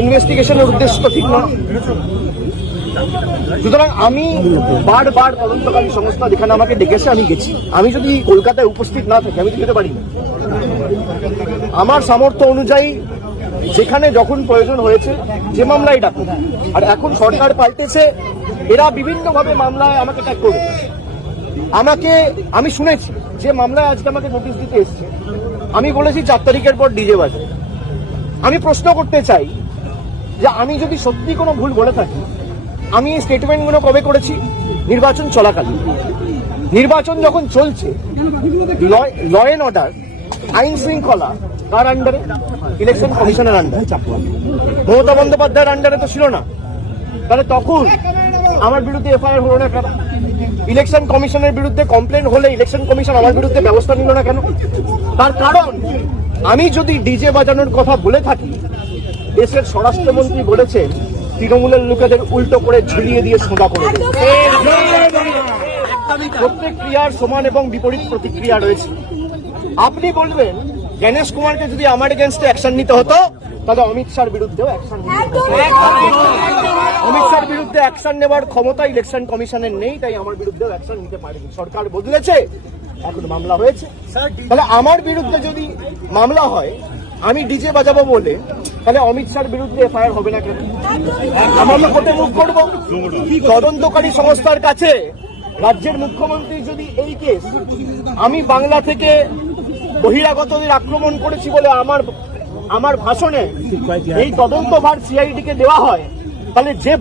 ইনভেস্টিগেশনের উদ্দেশ্য তো ঠিক নয়। সুতরাং আমি বারবার তদন্তকারী সংস্থা যেখানে আমাকে ডেকেছে আমি গেছি। আমি যদি কলকাতায় উপস্থিত না থাকি আমি তো যেতে পারি না। আমার সামর্থ্য অনুযায়ী যেখানে যখন প্রয়োজন হয়েছে যে মামলায় ডাকুন। আর এখন সরকার পাল্টেছে, এরা বিভিন্নভাবে মামলায় আমাকে ট্যাগ করবে। আমি শুনেছি যে মামলায় আজকে আমাকে নোটিশ দিতে এসছে, আমি বলেছি 4 তারিখের পর ডিজে বাজে। আমি প্রশ্ন করতে চাই যে আমি যদি সত্যি কোনো ভুল বলে থাকি, আমি এই স্টেটমেন্টগুলো কবে করেছি? নির্বাচন চলাকালীন। নির্বাচন যখন চলছে, ল এন্ড অর্ডার, আইন শৃঙ্খলা কার আন্ডারে? ইলেকশন কমিশনের আন্ডারে। মমতা বন্দ্যোপাধ্যায়ের আন্ডারে তো ছিল না। তাহলে তখন আমার বিরুদ্ধে এফআইআর হলো না কেন? ইলেকশন কমিশনের বিরুদ্ধে কমপ্লেন হলে ইলেকশন কমিশন আমার বিরুদ্ধে ব্যবস্থা নিল না কেন? তার কারণ আমি যদি ডিজে বাজানোর কথা বলে থাকি, দেশের স্বরাষ্ট্রমন্ত্রী বলেছেন তৃণমূলের লোকেদের উল্টো করে ঝুলিয়ে দিয়ে সোজা করে দেবে। প্রত্যেক ক্রিয়ার সমান এবং বিপরীত প্রতিক্রিয়া রয়েছে। আপনি বলবেন গণেশ কুমারকে যদি আমার এগেনস্টে অ্যাকশন নিতে হতো, তাহলে অমিত শাহর বিরুদ্ধেও অ্যাকশন নিতে হতো। অমিত শাহর বিরুদ্ধে অ্যাকশন নেওয়ার ক্ষমতা ইলেকশন কমিশনের নেই, তাই আমার বিরুদ্ধেও অ্যাকশন নিতে পারেনি। সরকার বদলেছে, এখন মামলা হয়েছে। তাহলে আমার বিরুদ্ধে যদি মামলা হয়, আমি ডিজে বাজাবো বলে, তাহলে অমিত শাহর বিরুদ্ধে এফআইআর হবে না কেন? আমরা তো কোর্টে মুখ করবো। তদন্তকারী সংস্থার কাছে রাজ্যের মুখ্যমন্ত্রী যদি এই কেস আমি বাংলা থেকে বহিরাগতদের আক্রমণ করেছি বলে আমার ভাষণে এই তদন্তভার সিআইডি কে দেওয়া হয়, তাহলে যে